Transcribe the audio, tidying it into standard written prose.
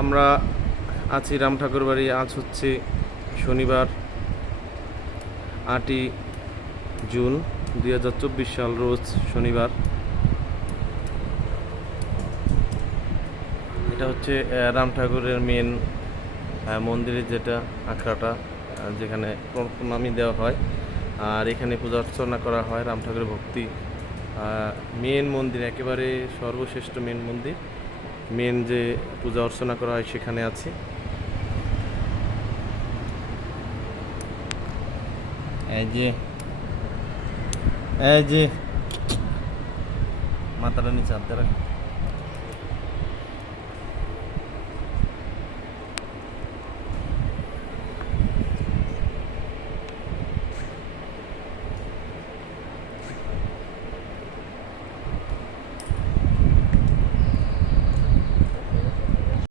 আমরা আছি রাম ঠাকুর বাড়ি। আজ হচ্ছে শনিবার 8ই জুন 2024 সাল, রোজ শনিবার। এটা হচ্ছে রাম ঠাকুরের মেন মন্দিরের যেটা আখড়াটা, যেখানে প্রণামী দেওয়া হয় আর এখানে পূজা অর্চনা করা হয়। রাম ঠাকুরের ভক্তি মেন মন্দির, একেবারে সর্বশ্রেষ্ঠ মেন মন্দির, মেন যে পূজা অর্চনা করা হয় সেখানে আছে। এই যে মাথাটা নিচে আনতে রাখ।